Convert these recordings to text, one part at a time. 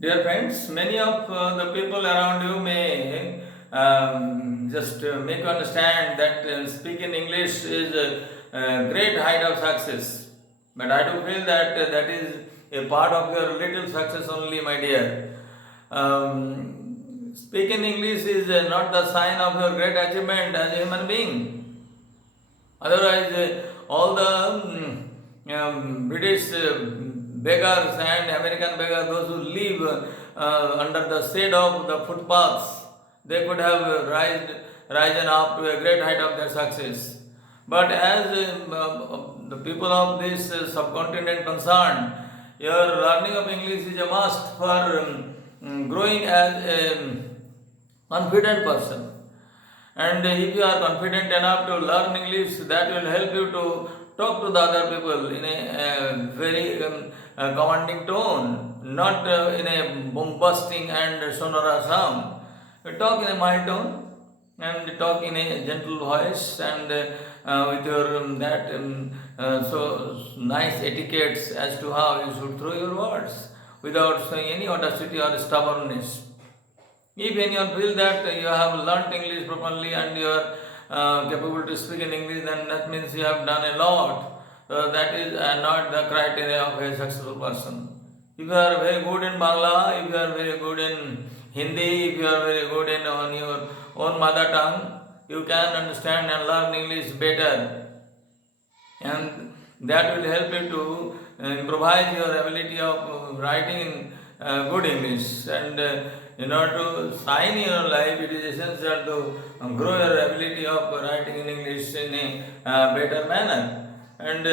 Dear friends, many of the people around you may just make you understand that speaking English is a great height of success. But I do feel that that is a part of your little success only, my dear. Speaking English is not the sign of your great achievement as a human being. Otherwise, all the British beggars and American beggars, those who live under the shade of the footpaths, they could have risen up to a great height of their success. But as the people of this subcontinent concerned, your learning of English is a must for growing as a confident person. And if you are confident enough to learn English, that will help you to talk to the other people in a very commanding tone, not in a bombasting and sonorous sound. You talk in a mild tone and talk in a gentle voice and with your so nice etiquettes as to how you should throw your words without showing any audacity or stubbornness. If anyone feels that you have learnt English properly and you are capable to speak in English, then that means you have done a lot. That is not the criteria of a successful person. If you are very good in Bangla, if you are very good in Hindi, if you are very good in on your own mother tongue, you can understand and learn English better, and that will help you to improvise your ability of writing in good English. And in order to shine in your life, it is essential to grow your ability of writing in English in a better manner. And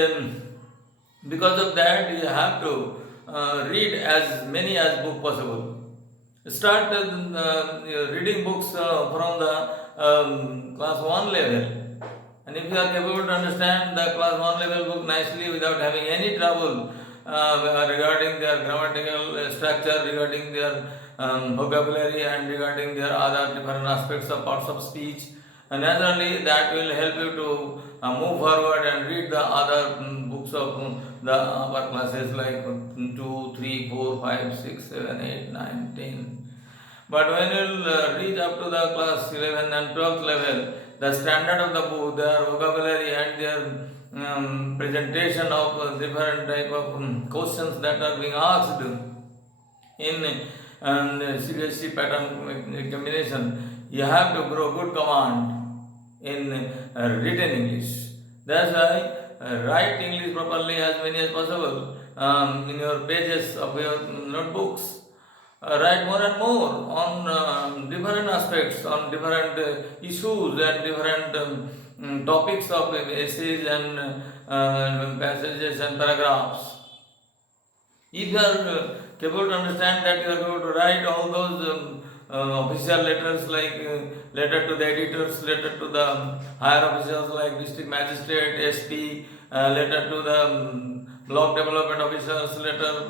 because of that, you have to read as many as book possible. Start reading books from the class 1 level. And if you are capable to understand the class 1 level book nicely without having any trouble regarding their grammatical structure, regarding their vocabulary, and regarding their other different aspects of parts of speech, and naturally that will help you to move forward and read the other books of the upper classes like 2, 3, 4, 5, 6, 7, 8, 9, 10. But when you will reach up to the class 11 and 12th level, the standard of the book, their vocabulary and their presentation of different type of questions that are being asked in CBSE pattern examination, you have to grow good command in written English. That's why write English properly as many as possible in your pages of your notebooks. Write more and more on different aspects, on different issues and different topics of essays and passages and paragraphs. If you are capable to understand that you are going to write all those official letters like letter to the editors, letter to the higher officials like district magistrate, SP, letter to the block development officers, letter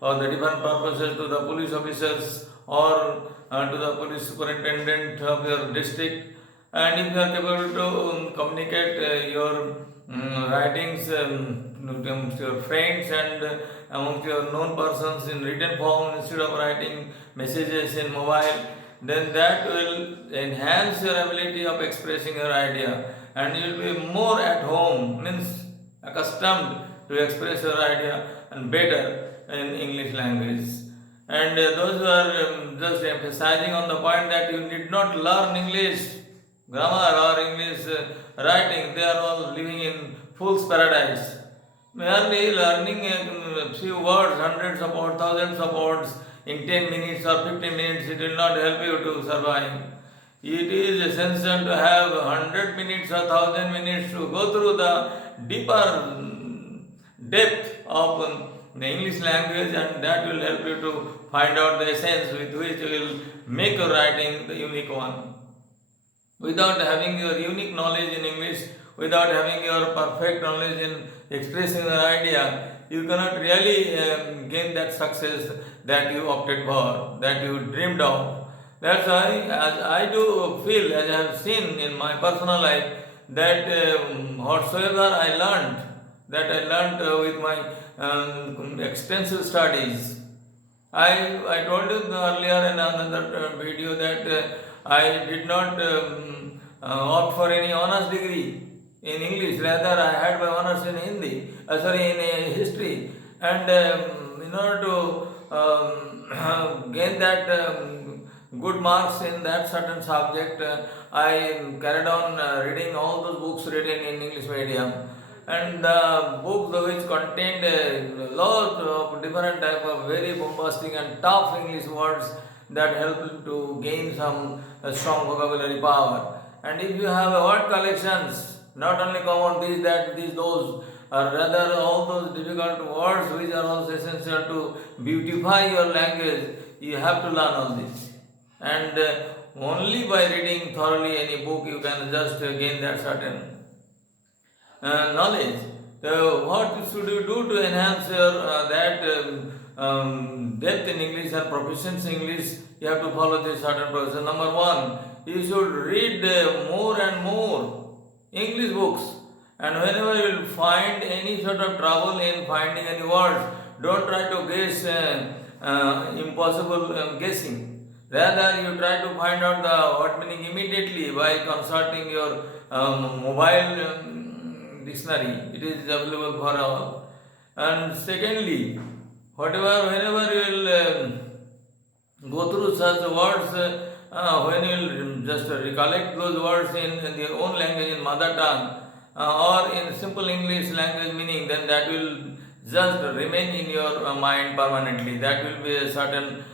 or the different purposes to the police officers or to the police superintendent of your district. And if you are capable to communicate your writings amongst your friends and amongst your known persons in written form instead of writing messages in mobile, then that will enhance your ability of expressing your idea, and you will be more at home, means accustomed to express your idea and better in English language. And those who are just emphasizing on the point that you need not learn English grammar or English writing, they are all living in fool's paradise. Merely learning a few words, hundreds of words, thousands of words in 10 minutes or 15 minutes, it will not help you to survive. It is essential to have 100 minutes or 1000 minutes to go through the deeper depth of the English language, and that will help you to find out the essence with which you will make your writing the unique one. Without having your unique knowledge in English, without having your perfect knowledge in expressing an idea, you cannot really gain that success that you opted for, that you dreamed of. That's why, as I do feel, as I have seen in my personal life, that whatsoever I learned, that I learned with my extensive studies, I told you earlier in another video that I did not opt for any honors degree in English. Rather, I had my honors in Hindi, in history. And in order to gain that good marks in that certain subject, I carried on reading all those books written in English medium. And the books which contained a lot of different type of very bombastic and tough English words that help to gain some strong vocabulary power. And if you have a word collections, not only common these, that, these, those, or rather all those difficult words which are also essential to beautify your language, you have to learn all this. And only by reading thoroughly any book you can just gain that certain knowledge. What should you do to enhance your depth in English and proficiency in English? You have to follow this certain process. Number one, you should read more and more English books. And whenever you will find any sort of trouble in finding any words, don't try to guess impossible guessing. Rather, you try to find out the word meaning immediately by consulting your mobile dictionary. It is available for all. And secondly, whenever you will go through such words, when you will just recollect those words in their own language, in mother tongue, or in simple English language meaning, then that will just remain in your mind permanently. That will be a certain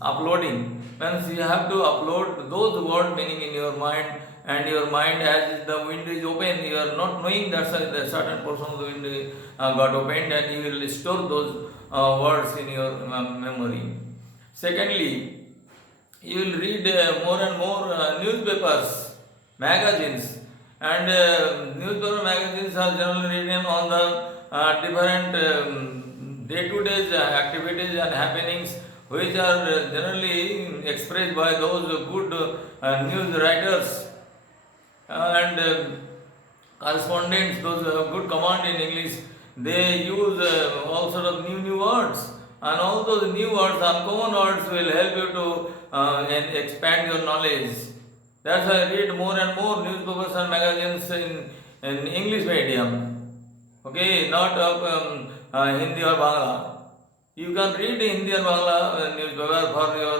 uploading. Means you have to upload those word meaning in your mind, and your mind, as the window is open, you are not knowing that a certain portion of the window got opened, and you will store those words in your memory. Secondly, you will read more and more newspapers, magazines, and newspaper magazines are generally written on the different day-to-day activities and happenings which are generally expressed by those good news writers and correspondents, those who have good command in English. They use all sort of new words, and all those new words, uncommon words, will help you to expand your knowledge. That's why I read more and more newspapers and magazines in English medium. Okay, not of Hindi or Bangla. You can read Hindi or Bangla newspaper for your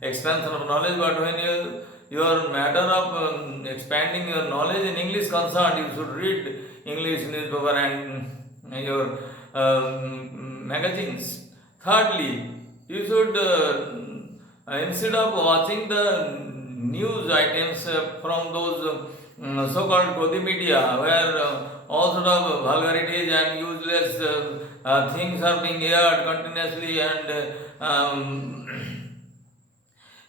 expansion of knowledge, but when your matter of expanding your knowledge in English concerned, you should read English newspaper and your magazines. Thirdly, you should instead of watching the news items from those so-called Godi media, where all sort of vulgarities and useless things are being aired continuously and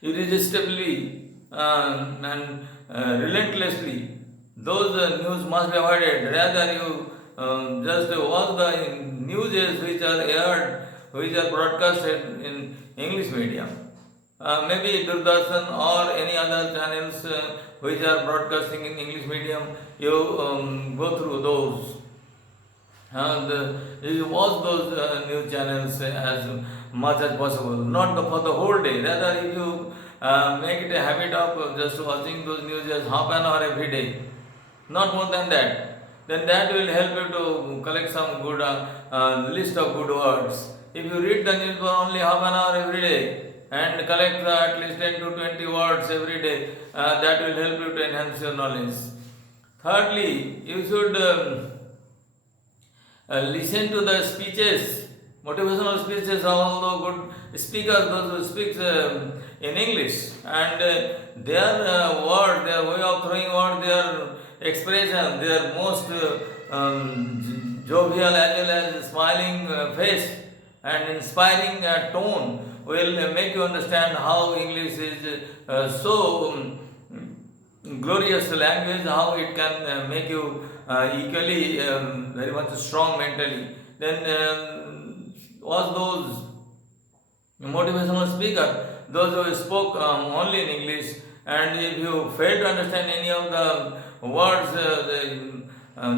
irresistibly and relentlessly, those news must be avoided. Rather, you just watch the news which are aired, which are broadcasted in English medium. Maybe Doordarshan or any other channels which are broadcasting in English medium, you go through those. You watch those news channels as much as possible, not for the whole day. Rather, if you make it a habit of just watching those news as half an hour every day, not more than that, then that will help you to collect some good list of good words. If you read the news for only half an hour every day and collect at least 10 to 20 words every day, that will help you to enhance your knowledge. Thirdly, you should listen to the speeches, motivational speeches of all the good speakers, those who speak in English, and their word, their way of throwing word, their expression, their most jovial as well as smiling face and inspiring tone will make you understand how English is so glorious language, how it can make you equally very much strong mentally. Then was those motivational speaker, those who spoke only in English, and if you fail to understand any of the words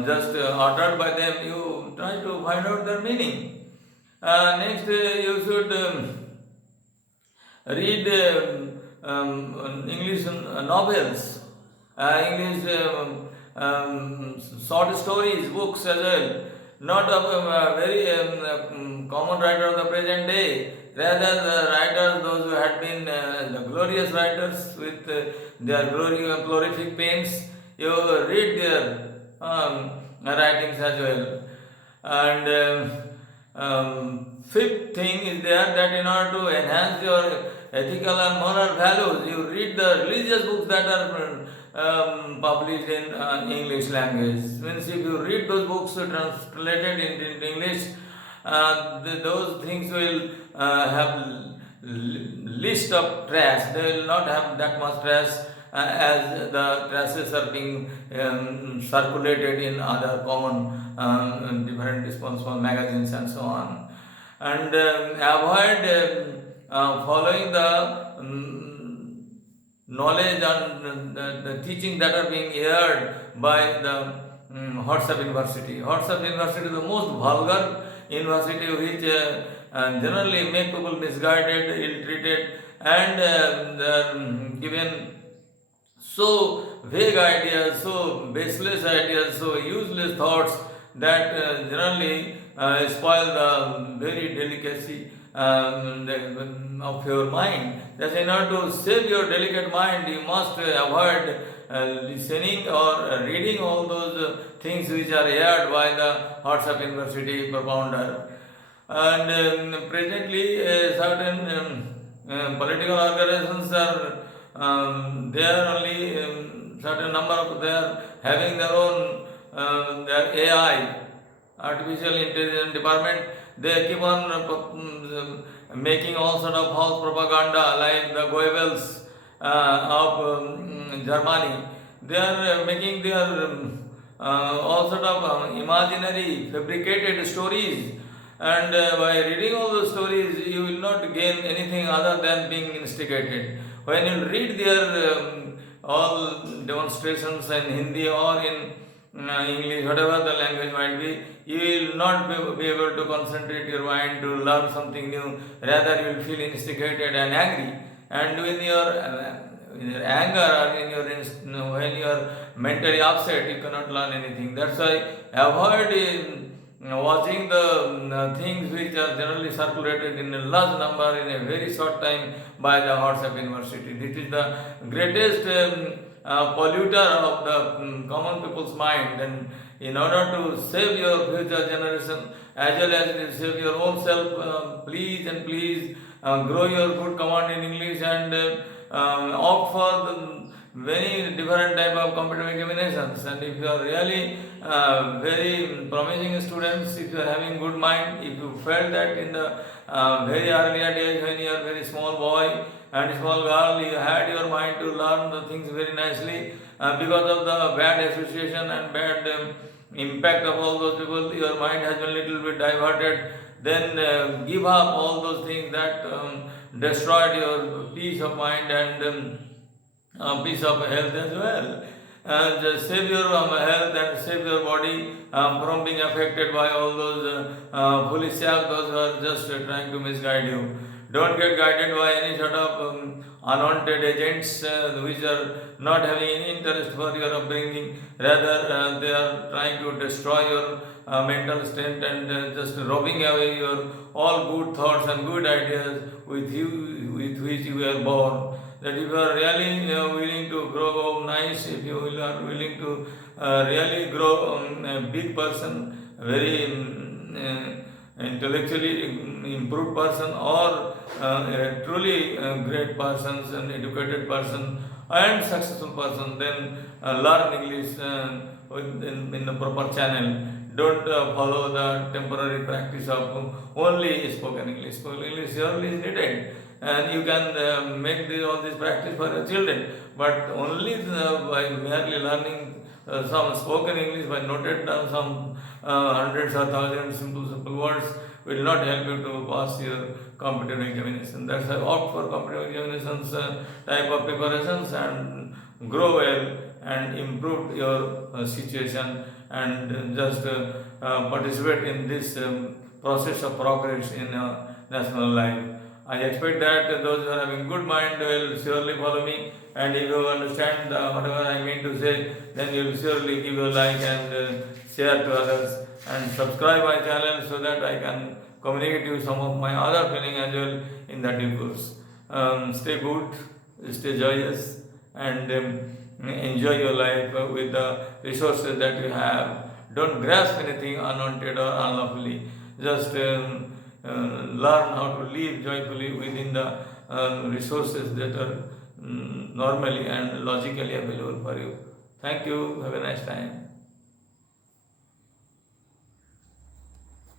just uttered by them, you try to find out their meaning. Next, you should read English novels, English short stories, books as well. Not of a very common writer of the present day, rather the writers, those who had been the glorious writers with their glorific pens. You read their writings as well. And fifth thing is there that in order to enhance your ethical and moral values, you read the religious books that are published in English language. Means if you read those books translated into English, those things will have list of trash. They will not have that much trash as the trashes are being circulated in other common different responsible magazines and so on. And avoid following the knowledge and the teaching that are being aired by the WhatsApp University. WhatsApp University is the most vulgar university which generally make people misguided, ill-treated, and given so vague ideas, so baseless ideas, so useless thoughts that generally spoil the very delicacy of your mind. Thus, in order to save your delicate mind, you must avoid listening or reading all those things which are aired by the WhatsApp University propounder. And presently, certain political organizations are there only certain number of they are having their own their AI, artificial intelligence department. They keep on making all sort of false propaganda like the Goebbels of Germany. They are making their all sort of imaginary, fabricated stories. And by reading all those stories, you will not gain anything other than being instigated. When you read their all demonstrations in Hindi or in English, whatever the language might be, you will not be able to concentrate your mind to learn something new. Rather, you will feel instigated and angry. And when in your anger or when you are mentally upset, you cannot learn anything. That's why avoid watching the things which are generally circulated in a large number in a very short time by the WhatsApp University. This is the greatest polluter of the common people's mind. And in order to save your future generation as well as save your own self, please and please grow your good command in English and opt for the many different type of competitive examinations. And if you are really very promising students, if you are having good mind, if you felt that in the very earlier days when you are very small boy and small girl, you had your mind to learn the things very nicely, because of the bad association and bad impact of all those people, your mind has been a little bit diverted. Then give up all those things that destroyed your peace of mind and piece of health as well. And save your health and save your body from being affected by all those foolish chaps, those who are just trying to misguide you. Don't get guided by any sort of unwanted agents which are not having any interest for your upbringing. Rather, they are trying to destroy your mental strength and just robbing away your all good thoughts and good ideas with which you were born. That if you are really willing to grow nice, if you are willing to really grow a big person, very intellectually improved person, or a truly great person, an educated person and successful person, then learn English in the proper channel. Don't follow the temporary practice of only spoken English. Spoken English surely is needed, and you can make all this practice for your children, but only by merely learning some spoken English, by noted down some hundreds or thousands simple words, will not help you to pass your competitive examination. That's why opt for competitive examinations type of preparations and grow well and improve your situation, and just participate in this process of progress in national life. I expect that those who are having good mind will surely follow me, and if you understand whatever I mean to say, then you will surely give a like and share to others, and subscribe my channel so that I can communicate you some of my other feeling as well in the discourse. Stay good, stay joyous, and enjoy your life with the resources that you have. Don't grasp anything unwanted or unlawfully. Just learn how to live joyfully within the resources that are normally and logically available for you. Thank you. Have a nice time.